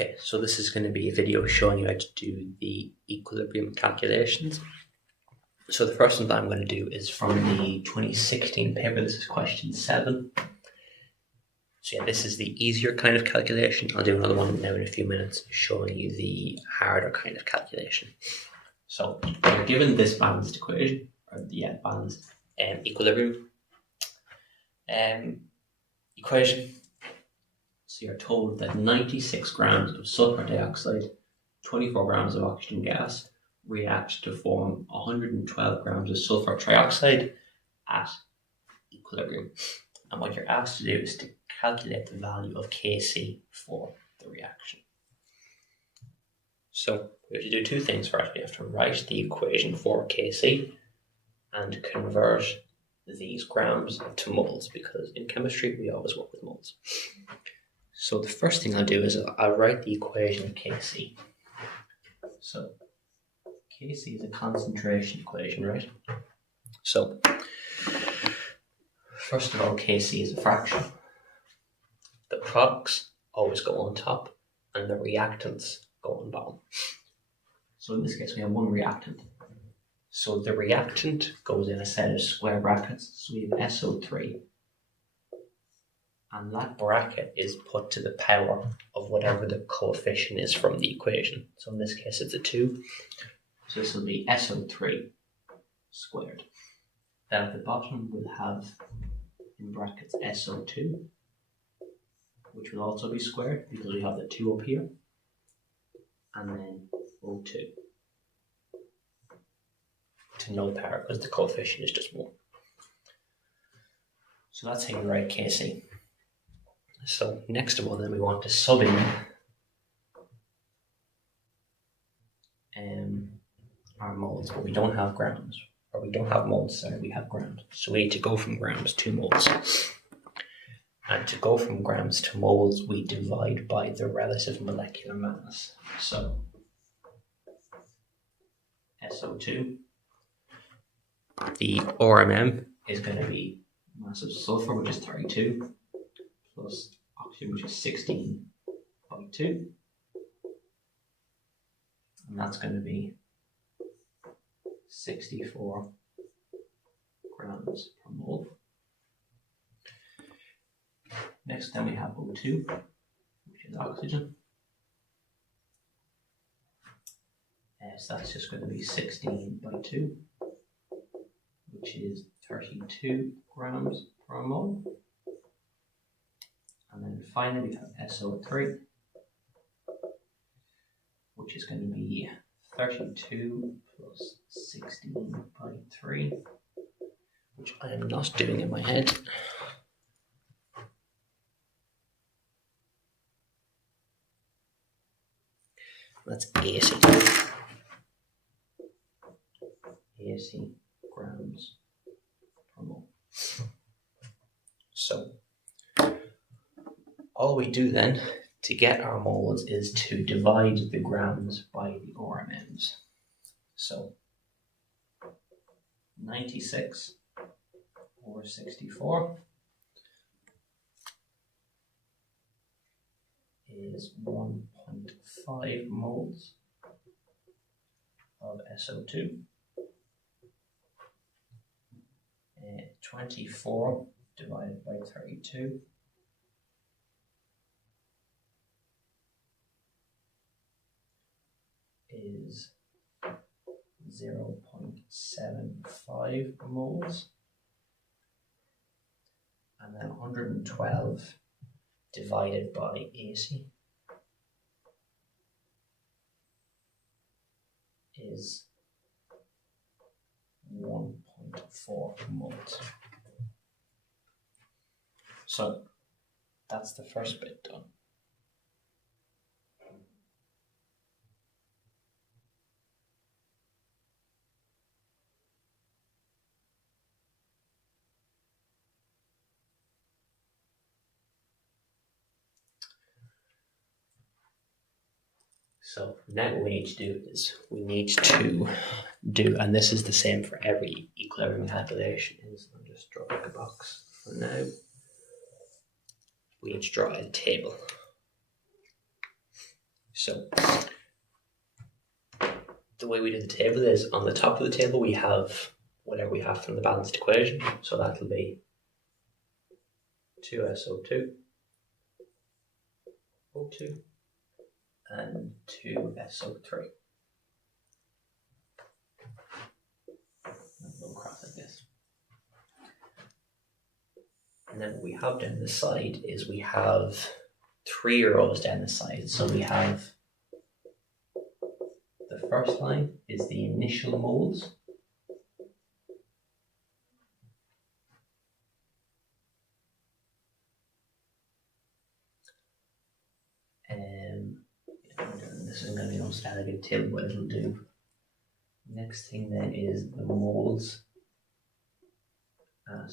Okay, so this is going to be a video showing you how to do the equilibrium calculations. So the first one that I'm going to do is from the 2016 paper. This is question 7. So yeah, this is the easier kind of calculation. I'll do another one now in a few minutes showing you the harder kind of calculation. So you're given this balanced equation, or balanced equilibrium equation. So you're told that 96 grams of sulfur dioxide, 24 grams of oxygen gas react to form 112 grams of sulfur trioxide at equilibrium. And what you're asked to do is to calculate the value of Kc for the reaction. So we have to do two things first. We have to write the equation for Kc and convert these grams to moles, because in chemistry we always work with moles. So the first thing I'll do is I'll write the equation of Kc. So Kc is a concentration equation, right? So first of all, Kc is a fraction. The products always go on top and the reactants go on bottom. So in this case we have one reactant. So the reactant goes in a set of square brackets. So we have SO3. And that bracket is put to the power of whatever the coefficient is from the equation. So in this case it's a 2. So this will be SO3 squared. Then at the bottom we'll have in brackets SO2, which will also be squared because we have the 2 up here. And then O2 to no power because the coefficient is just 1. So that's how you write Kc. So next of all, then we want to sub in our moles, but we don't have grams, or we don't have moles, sorry, we have grams. So we need to go from grams to moles. And to go from grams to moles, we divide by the relative molecular mass. So SO2, the RMM is going to be mass of sulfur, which is 32, plus oxygen, which is 16 by 2. And that's going to be 64 grams per mole. Next, then we have O2, which is oxygen. So that's just going to be 16 by 2, which is 32 grams per mole. And then finally we have SO3, which is going to be 32 plus 16 by 3, which I am not doing in my head. That's 80 grams per mole. So all we do then to get our moles is to divide the grams by the RMMs. So 96 over 64 is 1.5 moles of SO2. 24 divided by 32 is 0.75 moles, and then 112 divided by 80 is 1.4 moles. So that's the first bit done. So now what we need to do is we need to do, and this is the same for every equilibrium calculation, is I'll just draw a box for now. We need to draw a table. So the way we do the table is on the top of the table we have whatever we have from the balanced equation. So that'll be 2SO2, O2, and 2SO3. Go across like this. And then what we have down the side is we have 3 rows down the side. So we have the first line is the initial moles. This is going to be the most elegant table, but it'll do. Next thing then is the moles at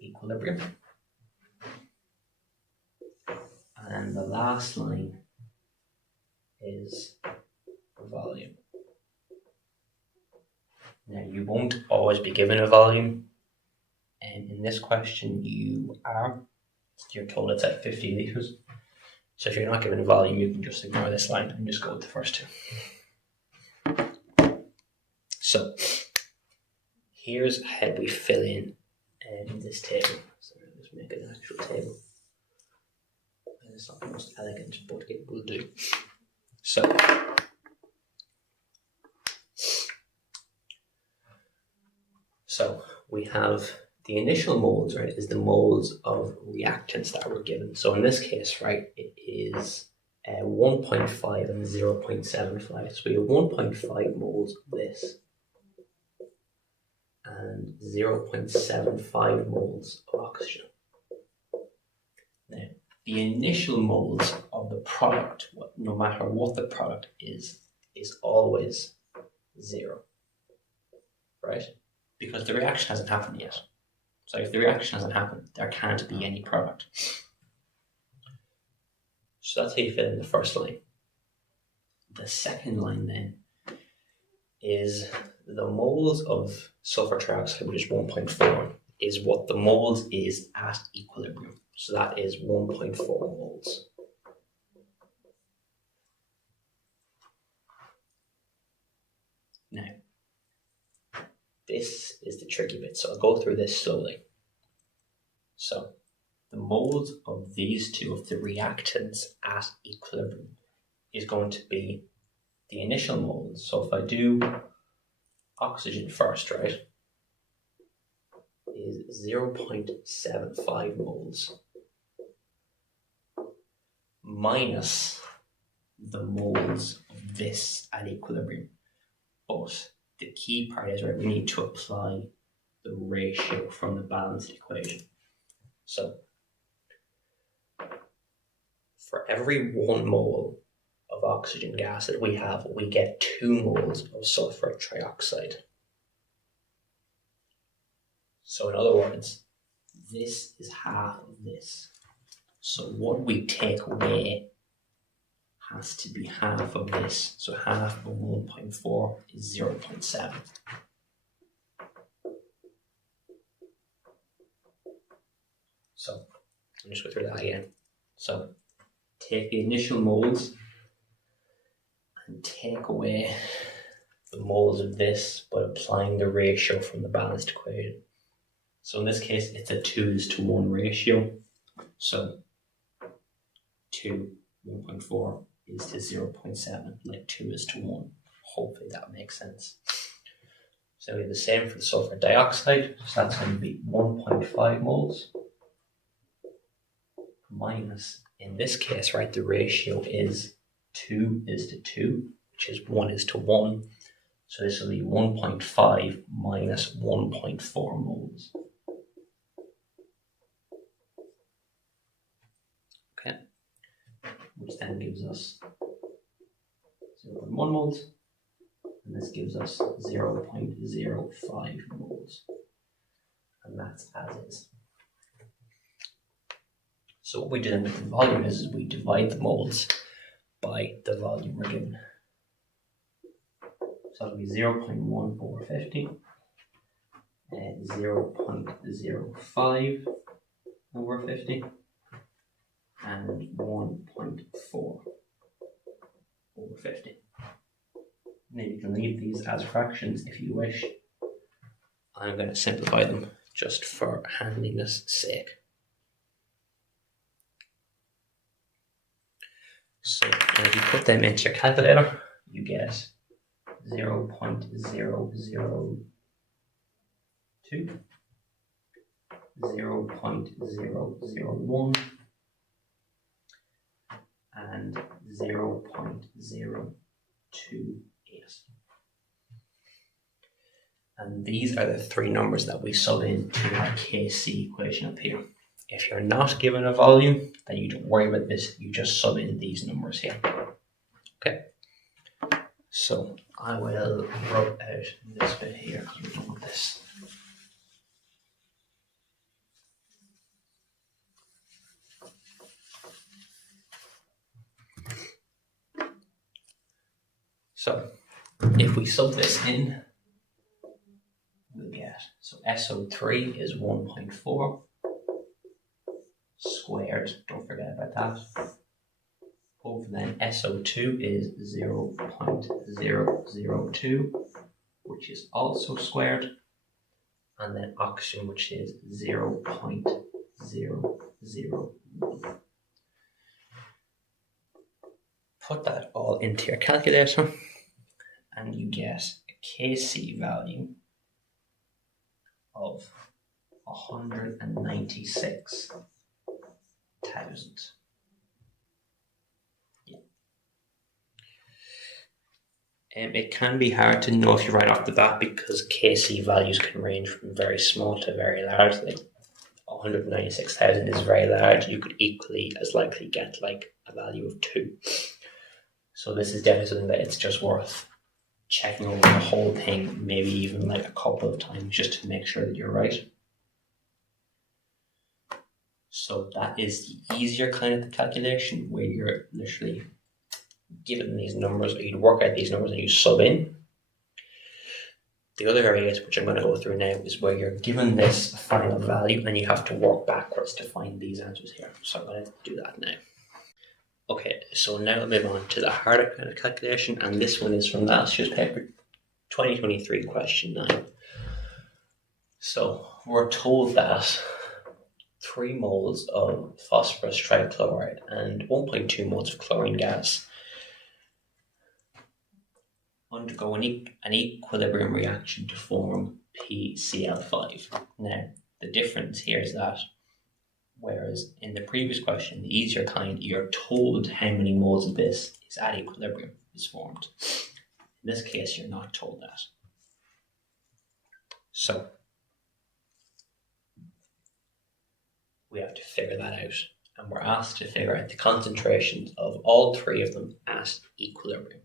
equilibrium. And the last line is volume. Now you won't always be given a volume, and in this question you're told it's at 50 litres. So if you're not given a volume, you can just ignore this line and just go with the first 2. So here's how we fill in this table. So I'll just make an actual table. And it's not the most elegant, but it will do. So we have the initial moles, right, is the moles of reactants that were given. So in this case, right, it is 1.5 and 0.75. So we have 1.5 moles of this and 0.75 moles of oxygen. Now, the initial moles of the product, no matter what the product is always 0, right? Because the reaction hasn't happened yet. So if the reaction hasn't happened, there can't be any product. So that's how you fill in the first line. The second line then is the moles of sulfur trioxide, which is 1.4, is what the moles is at equilibrium. So that is 1.4 moles. Now, this is the tricky bit, so I'll go through this slowly. So, the moles of these two, of the reactants at equilibrium, is going to be the initial moles. So if I do oxygen first, right, is 0.75 moles minus the moles of this at equilibrium. But the key part is, right, we need to apply the ratio from the balanced equation. So for every 1 mole of oxygen gas that we have, we get 2 moles of sulfur trioxide. So in other words, this is half of this. So what we take away has to be half of this. So half of 1.4 is 0.7. So I'll just go through that again. So take the initial moles and take away the moles of this by applying the ratio from the balanced equation. So in this case, it's a 2:1 ratio. So 1.4 is to 0.7, like 2:1. Hopefully that makes sense. So we have the same for the sulfur dioxide. So that's going to be 1.5 moles minus, in this case, right, the ratio is 2:2, which is 1:1. So this will be 1.5 minus 1.4 moles. Okay, which then gives us 0.1 moles, and this gives us 0.05 moles. And that's as is. So what we do then with the volume is we divide the moles by the volume we're given. So it'll be 0.1 over 50, and 0.05 over 50, and 1.4 over 50. Now you can leave these as fractions if you wish. I'm going to simplify them just for handiness sake. So if you put them into your calculator, you get 0.002, 0.001, and 0.028. And these are the three numbers that we sub into our KC equation up here. If you're not given a volume, then you don't worry about this, you just sub in these numbers here. Okay, so I will rub out this bit here because we don't want this. So if we sub this in, we'll get, so SO3 is 1.4 squared, don't forget about that, over then SO2 is 0.002, which is also squared, and then oxygen, which is 0.001. Put that all into your calculator and you get a KC value of 196,000. Yeah. It can be hard to know if you right off the bat because KC values can range from very small to very large. Like 196,000 is very large. You could equally as likely get like a value of 2. So this is definitely something that it's just worth checking over the whole thing, maybe even like a couple of times just to make sure that you're right. So that is the easier kind of calculation where you're literally given these numbers, or you'd work out these numbers and you sub in. The other areas, which I'm going to go through now, is where you're given this final value and you have to work backwards to find these answers here. So I'm going to do that now. Okay, so now I'll move on to the harder kind of calculation, and this one is from last year's paper, 2023, question 9. So we're told that 3 moles of phosphorus trichloride and 1.2 moles of chlorine gas undergo an equilibrium reaction to form PCl5. Now, the difference here is that whereas in the previous question, the easier kind, you're told how many moles of this is at equilibrium is formed. In this case, you're not told that. So we have to figure that out. And we're asked to figure out the concentrations of all 3 of them at equilibrium.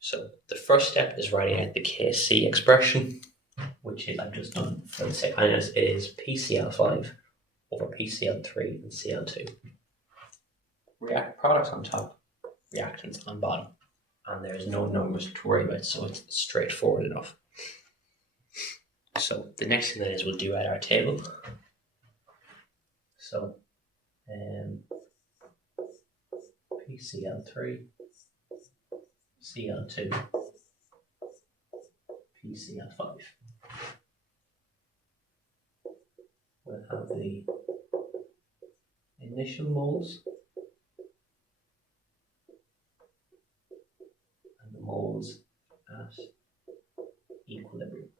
So the first step is writing out the Kc expression, which is, I've just done for the sake of kindness, it is PCl5 over PCl3 and Cl2. Products on top, reactants on bottom. And there's no numbers to worry about, so it's straightforward enough. So the next thing that is we'll do at our table. So PCl3, Cl2, PCl5. We'll have the initial moles and the moles at equilibrium.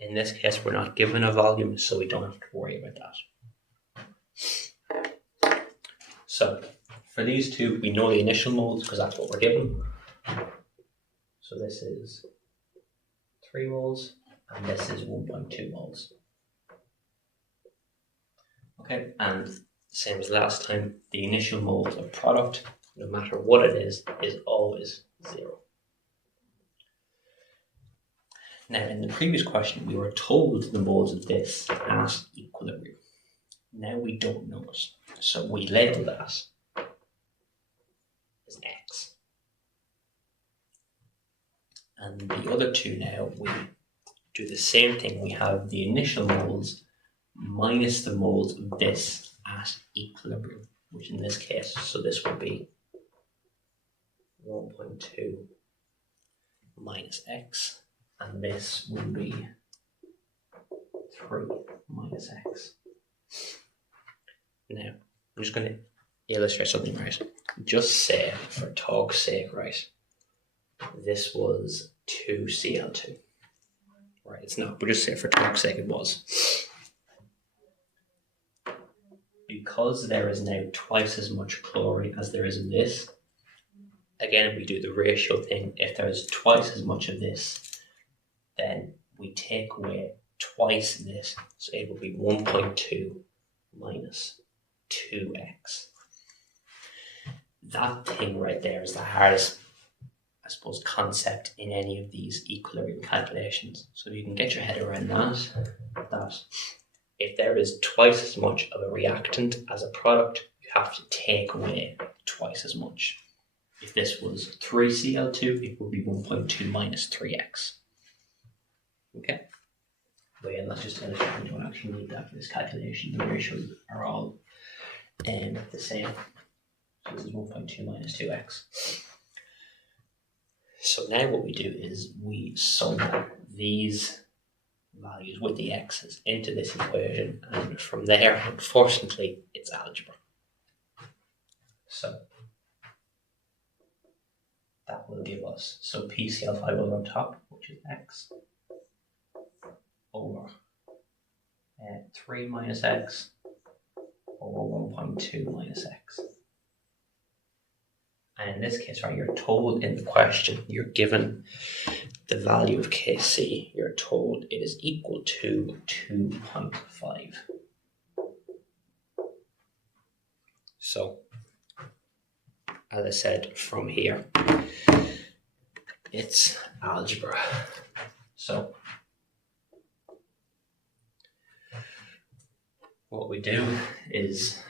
In this case, we're not given a volume, so we don't have to worry about that. So for these two, we know the initial moles because that's what we're given. So this is 3 moles and this is 1.2 moles. Okay, and same as last time, the initial moles of product, no matter what it is always 0. Now, in the previous question, we were told the moles of this at equilibrium. Now we don't know it, so we label that as X. And the other two now, we do the same thing. We have the initial moles minus the moles of this at equilibrium, which in this case, so this would be 1.2 minus x, and this would be 3 minus x. Now, I'm just going to illustrate something, right? Just say, for talk's sake, right, this was 2Cl2. Right, it's not, but just say for talk's sake it was. Because there is now twice as much chlorine as there is in this, again, if we do the ratio thing, if there's twice as much of this, then we take away twice this, so it will be 1.2 minus 2x. That thing right there is the hardest, I suppose, concept in any of these equilibrium calculations. So if you can get your head around that if there is twice as much of a reactant as a product, you have to take away twice as much. If this was 3Cl2, it would be 1.2 minus 3x. Okay? But yeah, that's just illustrating. We don't actually need that for this calculation. The ratios are all the same. So this is 1.2 minus 2x. So now what we do is we sum these values with the x's into this equation, and from there, unfortunately, it's algebra. So that will give us, so PCl5 will on top, which is x, over 3 minus x over 1.2 minus x. And in this case, right, you're told in the question, you're given the value of Kc, you're told it is equal to 2.5. So, as I said, from here, it's algebra. So, what we do is,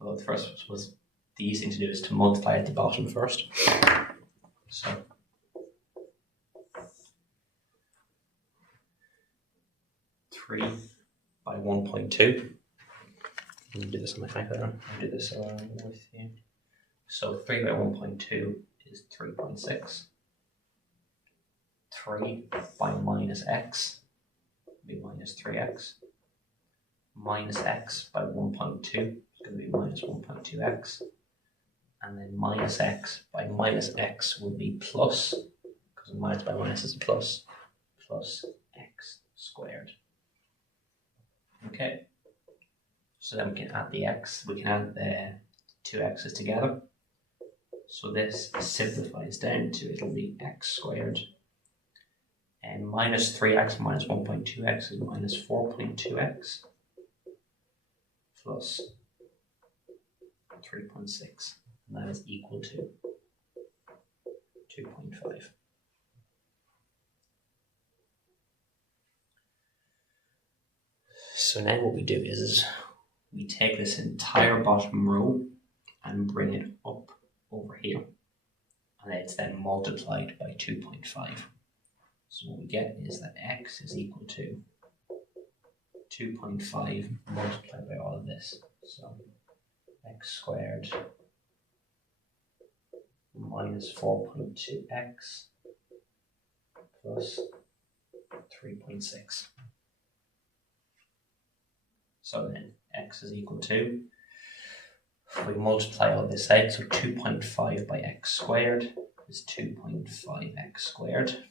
well, the first was the easy thing to do is to multiply at the bottom first. So, three by 1.2. Let me do this on my calculator. I'll do this with you. So 3 by 1.2 is 3.6. 3 by minus x will be minus 3x. Minus x by 1.2 is going to be minus 1.2x. And then minus x by minus x will be plus, because minus by minus is a plus, plus x squared. Okay. So then we can add the x, we can add the two x's together. So this simplifies down to, it'll be x squared. And minus 3x minus 1.2x is minus 4.2x plus 3.6. And that is equal to 2.5. So now what we do is we take this entire bottom row and bring it up over here, and it's then multiplied by 2.5. So what we get is that x is equal to 2.5 multiplied by all of this. So x squared minus 4.2x plus 3.6. So then x is equal to, if we multiply all this out, so 2.5 by x squared is 2.5x squared.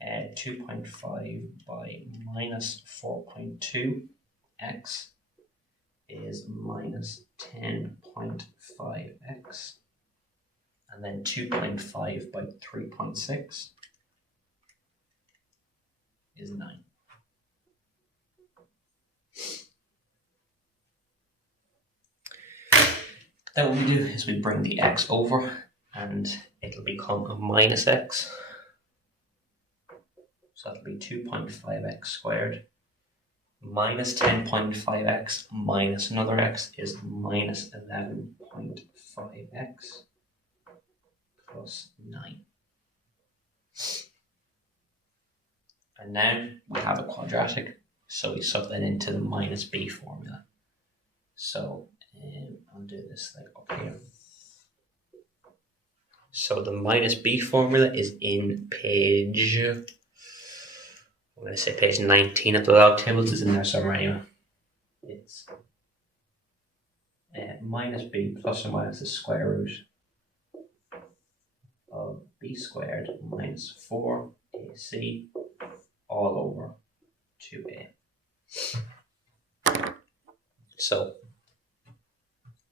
And 2.5 by minus 4.2x is minus 10.5x. And then 2.5 by 3.6 is 9. Then what we do is we bring the x over and it'll become a minus x. So that'll be 2.5x squared minus 10.5x minus another x is minus 11.5x plus 9. And now we have a quadratic. So we sub that into the minus b formula. So I'll do this like up here. So the minus b formula is in page, I'm going to say page 19 of the log tables. Is in there somewhere anyway. It's minus b plus or minus the square root of b squared minus 4ac all over 2a. So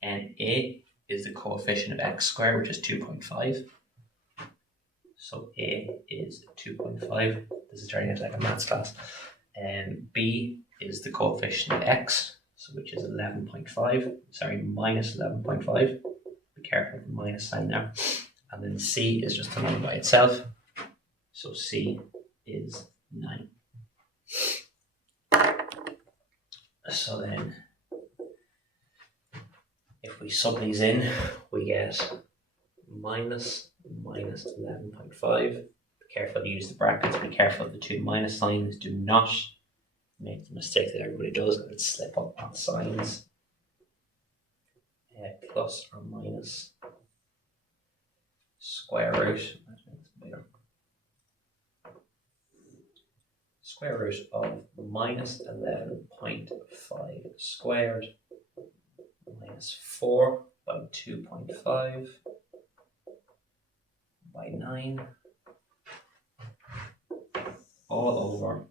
a is the coefficient of x squared, which is 2.5. So a is 2.5. This is turning into like a maths class. And b is the coefficient of x, so which is 11.5. Sorry, minus 11.5. Be careful of the minus sign there. And then c is just a number by itself. So c is 9. So then, if we sub these in, we get minus 11.5. Be careful to use the brackets. Be careful of the two minus signs. Do not make the mistake that everybody does and slip up on signs. Plus or minus square root. Square root of minus 11.5 squared minus 4 by 2.5 by 9 all over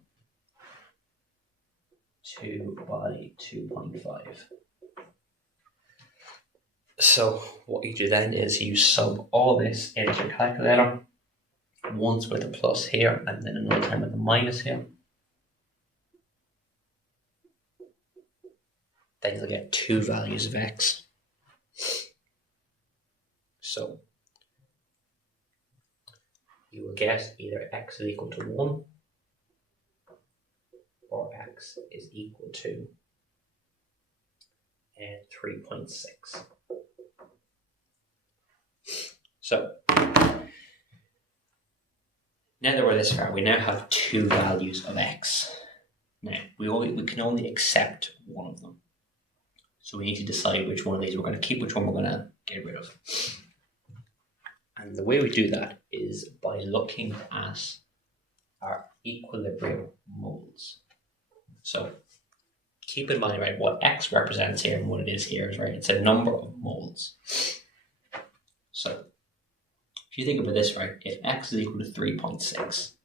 2 by 2.5. So what you do then is you sub all this into your calculator, once with a plus here and then another time with a minus here. Then you'll get two values of x. So you will get either x is equal to 1 or x is equal to 3.6. So now that we're this far, we now have two values of x. Now we can only accept one of them. So we need to decide which one of these we're going to keep, which one we're going to get rid of. And the way we do that is by looking at our equilibrium moles. So keep in mind, right, what x represents here and what it is here is, right, it's a number of moles. So if you think about this, right, if x is equal to 3.6,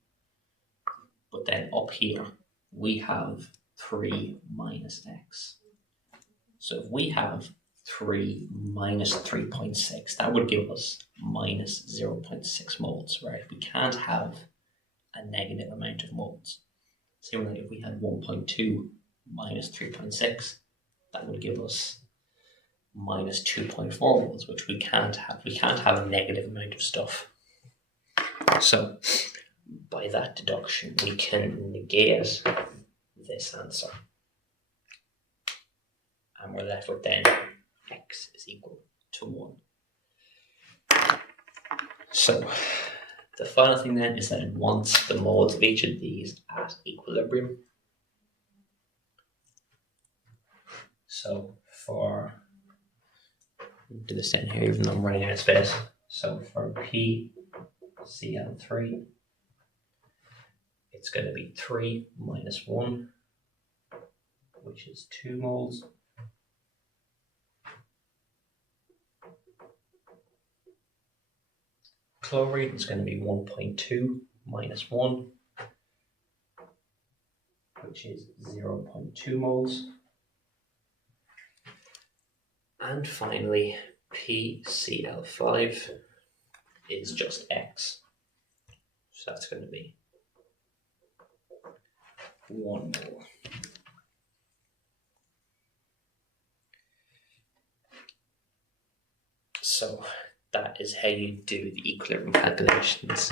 but then up here we have 3 minus x. So if we have 3 minus 3.6, that would give us minus 0.6 moles, right? We can't have a negative amount of moles. Similarly, if we had 1.2 minus 3.6, that would give us minus 2.4 moles, which we can't have. We can't have a negative amount of stuff. So by that deduction, we can negate this answer. And we're left with then x is equal to 1. So the final thing then is that it wants the moles of each of these at equilibrium. So for, do this down here even though I'm running out of space. So for PCl3, it's going to be 3 minus 1, which is 2 moles. Chlorine is going to be 1.2 minus 1, which is 0.2 moles. And finally, PCl5 is just X. So that's going to be 1 mole. So that is how you do the equilibrium calculations.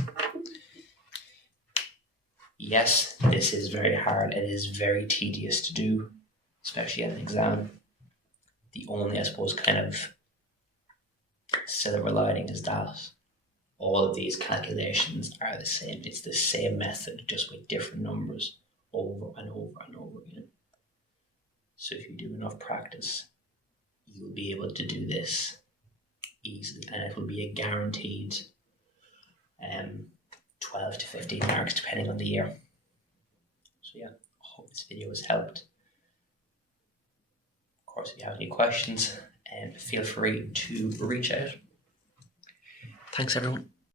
Yes, this is very hard. It is very tedious to do, especially at an exam. The only, I suppose, kind of silver lining is that all of these calculations are the same. It's the same method, just with different numbers. over and over and over again. So if you do enough practice, you'll be able to do this easily, and it will be a guaranteed 12 to 15 marks depending on the year. So yeah, I hope this video has helped. Of course, if you have any questions, feel free to reach out. Thanks everyone.